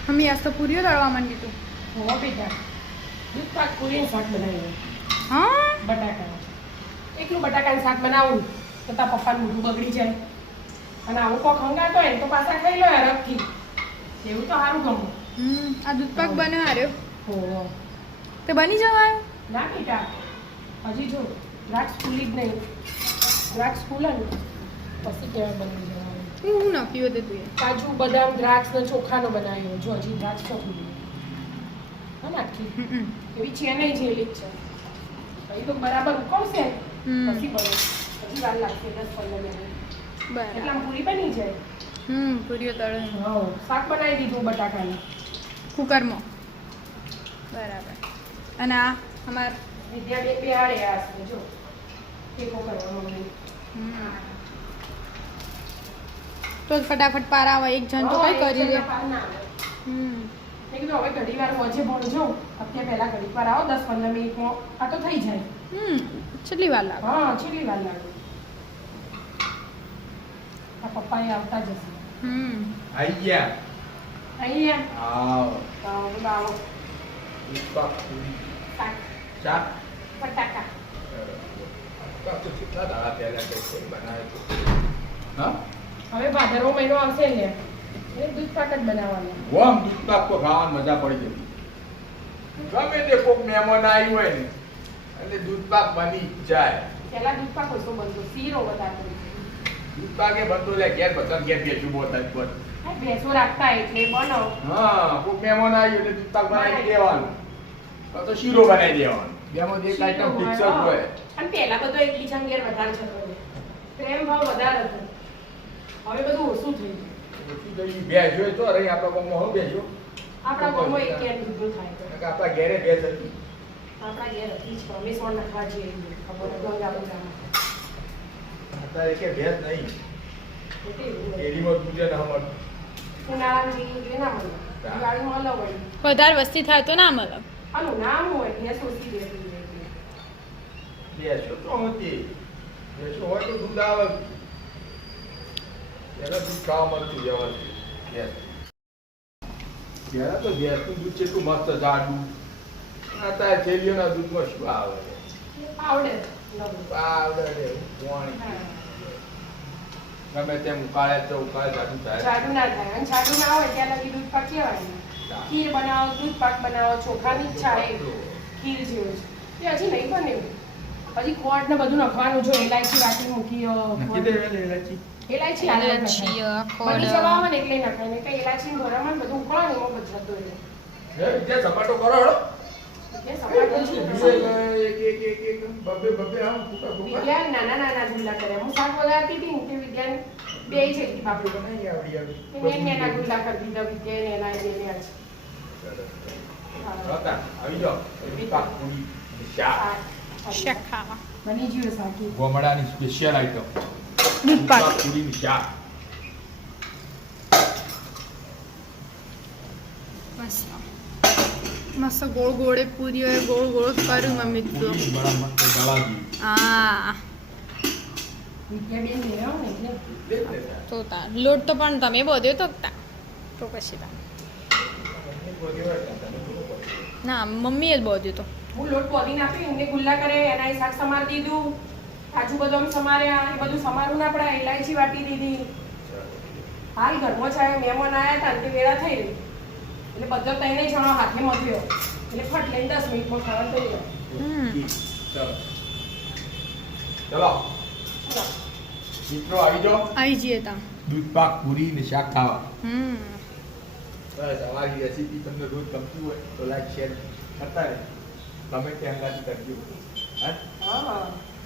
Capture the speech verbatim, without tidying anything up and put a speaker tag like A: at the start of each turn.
A: Mummy આજ તો પૂરીઓ તળવા માંડી તું.
B: હો બેટા દૂધ પાક પૂરી શાક બનાવ્યું.
A: હા
B: બટાકા એકલું બટાકાનું શાક બનાવું તો તારા પપ્પાનું મોઢું બગડી જાય અને આવું કોક હંગાતો હોય ને તો પાછા ખાઈ લો રખથી એવું તો સારું ગમું.
A: હમ આ દૂધ પાક બને હાર્યો
B: હો
A: તે બની જવાય.
B: ના બેટા હજી જો દ્રાક્ષ ફૂલી જ નહીં દ્રાક્ષ ફૂલે ને પછી કેવા બની જવાનું.
A: હું હું નાખ્યું હતું તું એ
B: કાજુ બદામ દ્રાક્ષ ને ચોખાનો બનાવ્યો જો હજી દ્રાક્ષ તો ફૂલી હા નાખી
A: હમ
B: એવી છે નહીં જેલી જ છે પછી તો બરાબર ઉકળશે
A: હમ.
B: પછી બને પછી વાર લાગશે દસ પંદર મિનિટ
A: બરાબર.
B: એટલામાં પૂરી બની જાય.
A: હમ પૂરીઓ તળે
B: હા શાક બનાવી દીધું બટાકાનું
A: કુકરમાં. બરાબર. અને આ અમાર
B: વિદ્યા બે બે આડે આ છે જો ટેકો કરવાનો નહીં.
A: હમ. તો જ ફટાફટ પાર આવે એક જણ તો કઈ કરી લે.
B: ના આવે.
A: હમ
B: મેં કીધું હવે ઘડી વાર વચ્ચે ભણજો અત્યારે પહેલા ઘડી વાર આવો દસ પંદર મિનિટમાં આ તો થઈ જાય.
A: હમ કેટલી વાર લાગે.
B: હા છેલ્લી વાર લાગે. આ પપ્પા એ આવતા જશે.
A: હમ
C: આઈ ગયા
B: અહીંયા
C: આવ
B: આવો બધું આવો
C: ઉત્પાક પૂરી
B: શાક
C: શાક
B: બટાકા
C: ઉત્પાક તો કેટલા દાડા પહેલા કંઈક કોઈ બનાવે તો હા
B: હવે ભાદરવો મહિનો આવશે ને એટલે દૂધ પાક જ બનાવવાનું.
C: વમ ઉત્પાક તો ખાવાની મજા પડી જતી ગમે તે કોઈક મહેમાન આવ્યું હોય ને એટલે દૂધ પાક બની જ જાય.
B: પહેલા દૂધ પાક ઓછો બનતો શીરો વધારે
C: દૂધ પાકે બનતો લે ઘેર બધા ઘેર બેસું બોલતા જ બોલ
B: ભેંસો રાખતા એટલે બનો
C: હા કોઈક મહેમાન આવ્યું એટલે દૂધ પાક બનાવી દેવાનું કાં તો શીરો બનાવી દેવાનું બેમાં એક આઈટમ ફિક્સ જ હોય.
B: અને પહેલા બધો એકબીજા ઘેર વધારે જતો હતો પ્રેમ ભાવ વધારે હતો હવે બધું ઓછું થઈ ગયું.
C: ઓછું થઈ ભેંસ હોય તો અરે આપણા ગામમાં હું ભેંસો
B: આપણા ગામમાં એક ઘેર દૂધનું થાય તો
C: આપણા ઘેરે ભેંસ હતી
B: આપણા ઘેર હતી જ અમે સોળ નાખવા જઈએ ખબર ગંગા બધામાં
C: અત્યારે કે ભેંસ નહીં
B: એટલે એવું હોય.
C: ડેરીમાં પૂજે ના મળે
B: ઉનાળામાં જઈએ એટલે ના મળે દિવાળીમાં અલગ હોય
A: વધારે વસ્તી થાય તો ના મળે.
B: આનું નામ હોય ભેંસ ઓછી રહેતી હોય એટલે.
C: ભેંસો તો હતી ભેંસો હોય તો દૂધ આવે પહેલા દૂધ ખાવા મળતું જવાનું ભેંસ પહેલા તો ભેંસનું દૂધ કેટલું મસ્ત જાડું અત્યારે છેલ્લીઓના દૂધમાં શું આવે
B: આવડે નવું.
C: પાવડર એવું પાણી
B: હા.
C: ગમે તેમ ઉકાળે તો ઉકાળે જાડું થાય
B: જાડું ના થાય અને જાડું ના હોય ત્યાં લગી દૂધ પાક કહેવાય ખીર બનાવો દૂધ પાક બનાવો ચોખાની જ ચાય ખીર જેવું છે એ હજી નહીં બને હજી ખોટ ને બધું નખવાનું જો એલાયચી વાટી મૂકી અ,
C: નક્કી દે વેલે એલાચી
B: એલાયચી હાલે
A: એલાચી, અખરોટ.
B: બની જવા આવે ને એટલે નખાય ને કઈ એલાયચી ભરામાં ને બધું ઉકળાવે ને એમાં બધું જતું રહે
C: હે વિદ્યા સપાટો કરો હળો
B: એટલે સપાટ
C: એક એક એક એક બબે બબે આમ ફૂટા ફૂટા
B: વિદ્યા નાના નાના ગુલ્લા કરે હું શાક વગાડતી હતી ને તે વિદ્યાને બે છે કે બાપુ
C: નહીં આવડી આવી
B: મેં એના ગુલ્લા કરી દીધા વિદ્યાને એના એને આજ
C: હતા આવી જાઓ પાક પૂરી શાક
A: શાક ખાવા.
B: બની ગયું સાકી
C: ગોમડાની સ્પેશિયલ આઈટમ
A: દૂધ પાક.
C: પૂરીની શાક
A: મસ્ત મસ્ત ગોળ ગોળે પૂરી હોય ગોળ ગોળ કર્યું મમ્મી તો.
C: પૂરી બડા મસ્ત ગળાજી
A: હા
B: વિદ્યા બેન લઈ આવો ને એટલે
C: દેખ લેતા
A: તો તા લોટ તો પણ તમે બધો તો તા તો પછી તા ના મમ્મીએ જ બધું તો.
B: હું લોટ પોદીને આપી એમને ગુલ્લા કરે એના શાક સમાર દીધું કાજુ બદામ સમાર્યા એ બધું સમારવું ના પડે ઇલાયચી વાટી દીધી હાલ ઘરમાં છે મહેમાન આવ્યા હતા ને તે વેળા થઈ રહી એટલે બધો તઈને જણો હાથે મધ્યો એટલે ફટ લઈને દસ મિનિટમાં ખાવાનું થઈ ગયો
A: હમ.
C: ચલો ચલો મિત્રો આવી જાઓ
A: આવી જઈએ તા.
C: દૂધ પાક પૂરી ને શાક ખાવા
A: હમ
C: બસ અમારી રેસીપી તમને રોજ ગમતી હોય તો લાઈક શેર કરતા રહે ગમે તે અંગાથી કરજો હા
B: હા